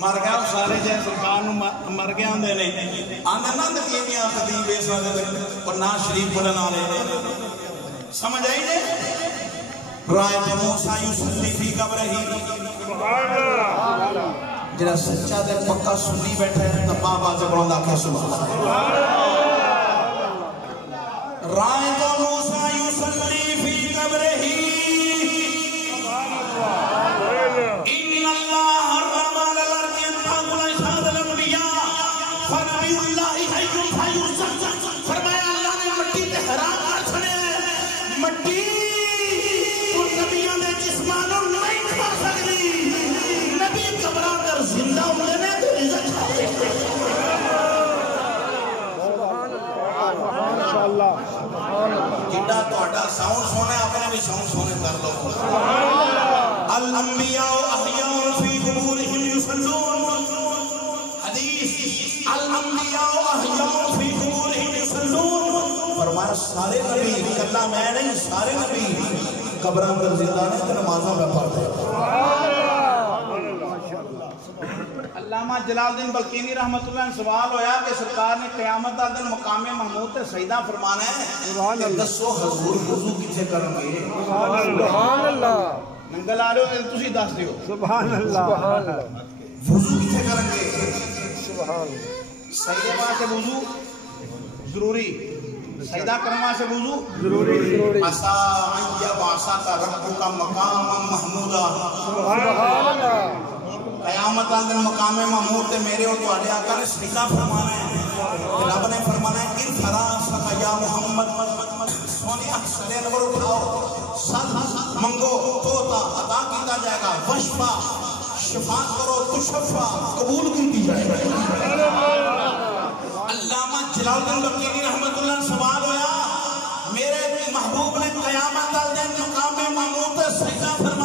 مر گیا سارے جے سرکار مر گیا آندے نہیں آندے نا دقیقیاں خطیب اس وقت اور نا شریف پڑھن آلے سمجھ آئی جے رائے تو موسیٰ یوسلی فی قبرہی جنہا سچا دے پکا سنی بیٹھے تبا باز بڑھوں دا کہ سبحان رائے تو موسیٰ یوسلی فی قبرہی جنہا توڑا ساؤنڈ سونے اپنے بھی ساؤنڈ سونے کر لو الانبیاء احیاء فی قبورہم یصلون حدیث الانبیاء احیاء فی قبورہم یصلون فرمایا سارے نبی کلا میں نہیں سارے نبی قبران در زندہ نے تو نمازوں میں پڑھتے علامہ جلال الدین بلقینی رحمت اللہ نے سوال ہویا کہ سرکار نے قیامت دا دن مقام محمود تے سجدہ فرمانا ہے کہ دسو حضور وضو کتھے کریں گے سبحان اللہ ننگل آ رہے ہو تسی دس دیو سبحان اللہ وضو کتھے کریں گے سبحان سجدے واسطے وضو ضروری سجدہ کرنے واسطے وضو ضروری عسا ان یبعثک ربک مقام محمودا سبحان اللہ قیامت آن دن مقام محمود تے میرے اور تو آلے آقا نے سجدہ فرمانا ہے رب نے فرمانا ہے ان فراسک یا محمد سونیا سلے نمبر اٹھاؤ سل منگو توتا عطا کیتا جائے گا وشفا شفاعت کرو تشفا قبول کیتی جائے گا علامہ جلال الدین بلقینی رحمت اللہ سوال ہویا میرے محبوب نے قیامت آن دن مقام محمود تے سجدہ فرمانا